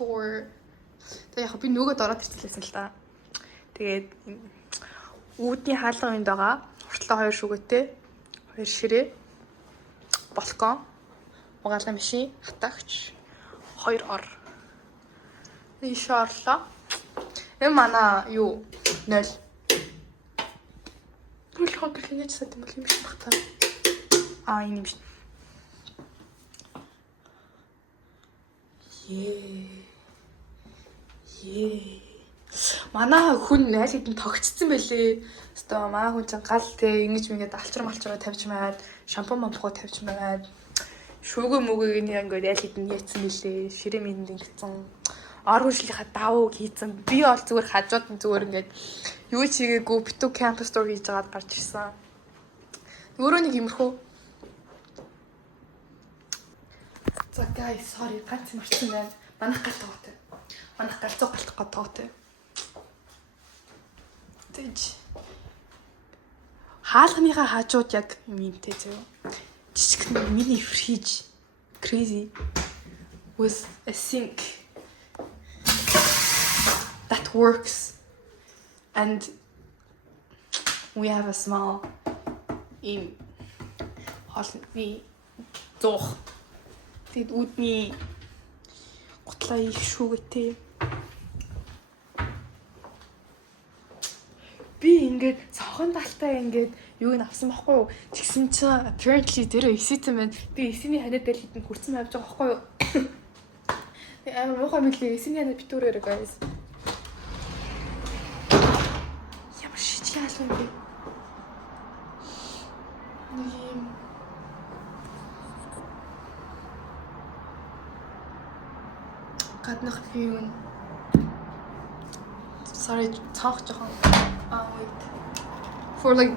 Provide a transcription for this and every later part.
tour. Тэгээ яг би нөгөө дороод ирчихлээсэн л та. Тэгээд үүдний хаалга юмд байгаа. Хүртлээ 2 шүгэтэй, 2 ширээ, балкон, угаалгын машин, хатагч, 2 ор. Ийш орлоо. Энэ манай юу 0. Бүл хогл ингэж сад юм бол юм шиг багтаа. Энэ юм шиг. Манай хүн аль хэдийн тогтцсон байлээ. Өстөө манай хүн чинь гал те ингэж мингээд алчар малчраа тавьж маад, шампунь мампгоо тавьж маад, шүүгөө мүгийг ингээд аль хэдийн яйцсан байлээ. Ширээ минд ингэсэн. Ор хүншлийнхаа давуу хийцэн. Би бол зүгээр хажууд нь зүгээр ингээд юу чигээгүй битүү campus tour хийж байгаад гарч ирсэн. Өөрөө нэг юмрхүү. За guys, sorry, ганц марцсан байна. Манайх гал тоотой. Манайх галзуу галтах гоо тоотой. Тэгж. Хаалганыхаа хажууд яг юмтэй зөө. Жижиг мини фриж. Crazy. With a sink that works. And we have a small in холны зоох. Тэгэд үүдний готлаа их шүүгээтэй. Би ингээд цохон талтай ингээд юуг нь авсан байхгүй юу? Тэгсэн чинь apparently дээрээ эсэйсэн байна. Би эсэний ханаад л хэдэн хүрсэн авч байгаа байхгүй юу? Тэг амар муухай мэлээ эсэний ханаад битүүрээр guys. Ямар шиж яалаа юм бэ? Нэм гаднах view. Sorry, цаах жоохон. Wait. For like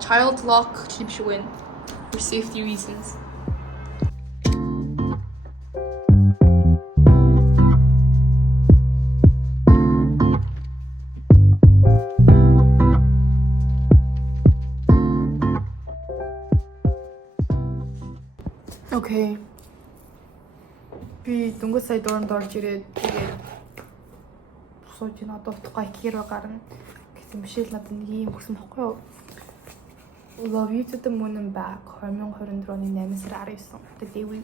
child lock клипшгүй for safety reasons. Okay. Би дөнгөж сая дуранд орж ирээд тэгээд сууж надад утгагүй IKEA-руу гарна. Мишель надад нэг юм өгсөн байхгүй юу? Love you to the moon and back 2024 оны 8 сар 19. The day we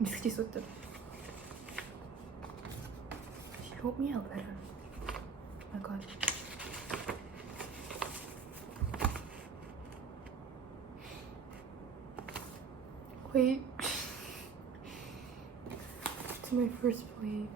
мисгчээс өдөр. She wrote me a letter. Oh my god. Wait. To my first play.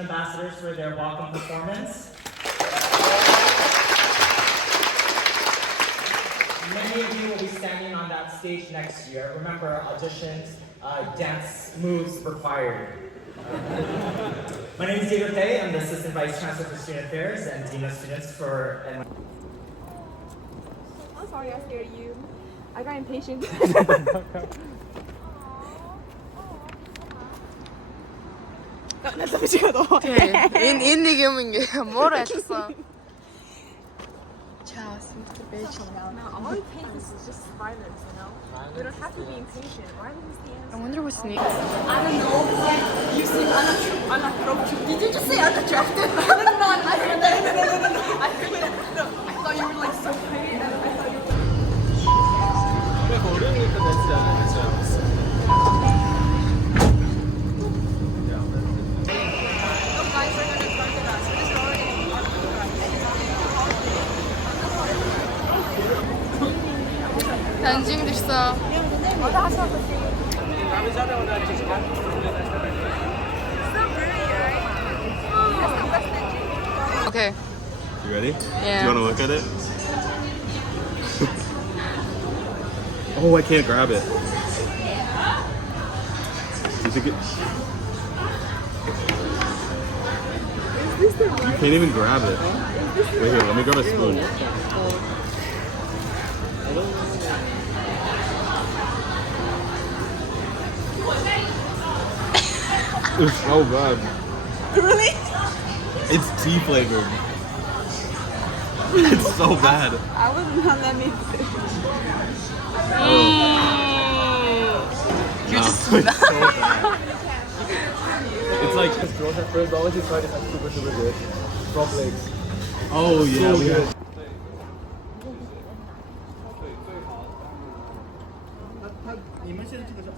Ambassadors for their welcome performance. Many of you will be standing on that stage next year. Remember, auditions, dance moves required. My name is David Fay. I'm the Assistant Vice Chancellor for Student Affairs and Dean of Students for NYU. I'm sorry I scared you. I got impatient. Энэ нэг юм ингээ муур айлсан. Чаас No, all it takes is just violence, you know? We don't have to be impatient. Violence is the answer. I wonder what's next. I don't know. You seem unattractive. Did you just say unattractive? No, I heard that. No. I thought you were like so pretty. And I thought you Nanjing düşse. Okay. You ready? Yeah. Do you want to look at it? Oh, I can't grab it. You think it? You can't even grab it. Wait here, let me grab a spoon. It's so bad. Really? It's tea flavored. It's so bad. I wouldn't have let me. You're just It's so bad. It's like First, always tried it, like super good. Frog legs. oh yeah, we had